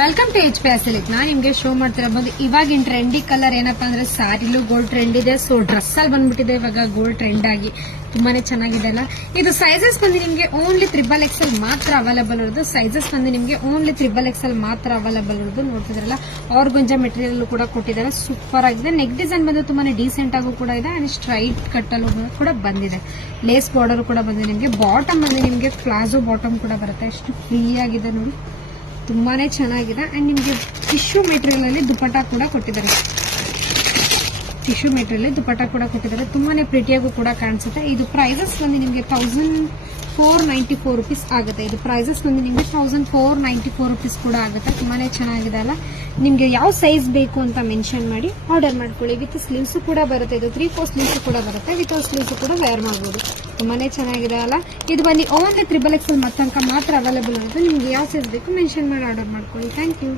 Welcome to H P silk. ನಾನು ನಿಮ್ಗೆ show ಮಾಡ್ತಿರಬಹುದು ಇವಾಗಿನ ಟ್ರೆಂಡಿ ಕಲರ್ ಏನಪ್ಪಾ ಅಂದ್ರೆ ಸ್ಯಾರಿಲೂ ಗೋಲ್ಡ್ ಟ್ರೆಂಡ್ ಇದೆ. ಸೊ ಡ್ರೆಸ್ ಅಲ್ಲಿ ಬಂದ್ಬಿಟ್ಟಿದೆ ಇವಾಗ ಗೋಲ್ಡ್ ಟ್ರೆಂಡ್ ಆಗಿ, ತುಂಬಾನೇ ಚೆನ್ನಾಗಿದೆ ಅಲ್ಲ. ಇದು ಸೈಜಸ್ ಬಂದು ನಿಮ್ಗೆ ಓನ್ಲಿ XXL ಮಾತ್ರ ಅವೈಲೇಬಲ್ ಇರೋದು. ಸೈಜಸ್ ಬಂದು ನಿಮ್ಗೆ ಓನ್ಲಿ XXL ಮಾತ್ರ ಅವೈಲೇಬಲ್ ಇರೋದು. ನೋಡ್ತಿದ್ರಲ್ಲ, ಆರ್ಗಂಜಾ ಮೆಟೀರಿಯಲ್ ಕೂಡ ಕೊಟ್ಟಿದ್ದಾರೆ, ಸೂಪರ್ ಆಗಿದೆ. ನೆಕ್ ಡಿಸೈನ್ ಬಂದು ತುಂಬಾನೇ ಡೀಸೆಂಟ್ ಆಗು ಕೂಡ ಇದೆ ಅಂಡ್ ಸ್ಟ್ರೈಟ್ ಕಟ್ ಅಲ್ಲೂ ಕೂಡ ಬಂದಿದೆ. ಲೇಸ್ ಬಾರ್ಡರ್ ಕೂಡ ಬಂದಿದೆ. ನಿಮ್ಗೆ ಬಾಟಮ್ ಬಂದು ನಿಮ್ಗೆ ಪ್ಲಾಜೋ ಬಾಟಮ್ ಕೂಡ ಬರುತ್ತೆ. ಎಷ್ಟು ಫ್ರೀ ಆಗಿದೆ ನೋಡಿ, ತುಂಬಾನೇ ಚೆನ್ನಾಗಿದೆ. ಅಂಡ್ ನಿಮ್ಗೆ ಟಿಶ್ಯೂ ಮೆಟೀರಿಯಲ್ ಅಲ್ಲಿ ದುಪಟ್ಟ ಕೂಡ ಕೊಟ್ಟಿದ್ದಾರೆ. ಟಿಶ್ಯೂ ಮೆಟೀರಿಯಲ್ ದುಪಟ್ಟ ಕೂಡ ಕೊಟ್ಟಿದ್ದಾರೆ, ತುಂಬಾನೇ ಪ್ರಿಟಿಯಾಗೂ ಕೂಡ ಕಾಣಿಸುತ್ತೆ. ಇದು ಪ್ರೈಸಸ್ ಬಂದು ನಿಮಗೆ 1494 ರುಪೀಸ್ ಆಗುತ್ತೆ. ಇದು ಪ್ರೈಸಸ್ ಬಂದು ನಿಮಗೆ 1494 ರುಪೀಸ್ ಕೂಡ ಆಗುತ್ತೆ. ತುಂಬಾನೇ ಚೆನ್ನಾಗಿದೆ ಅಲ್ಲ. ನಿಮ್ಗೆ ಯಾವ ಸೈಜ್ ಬೇಕು ಅಂತ ಮೆನ್ಷನ್ ಮಾಡಿ ಆರ್ಡರ್ ಮಾಡ್ಕೊಳ್ಳಿ. ವಿತ್ ಸ್ಲೀವ್ಸ್ ಕೂಡ ಬರುತ್ತೆ. ಇದು 3/4 ಸ್ಲೀವ್ಸ್ ಕೂಡ ಬರುತ್ತೆ. ವಿತ್ ಸ್ಲೀವ್ಸ್ ಕೂಡ ವೇರ್ ಮಾಡಬಹುದು. ತುಂಬಾನೇ ಚೆನ್ನಾಗಿದೆ ಅಲ್ಲ. ಇದು ಬಂದು ಓನ್ಲಿ XXL ಮತ್ತಂಕ ಮಾತ್ರ ಅವೈಲೇಬಲ್ ಇರುತ್ತೆ. ನಿಮ್ಗೆ ಯಾವ ಸೈಜ್ ಬೇಕು ಮೆನ್ಷನ್ ಮಾಡಿ ಆರ್ಡರ್ ಮಾಡ್ಕೊಳ್ಳಿ. Thank you.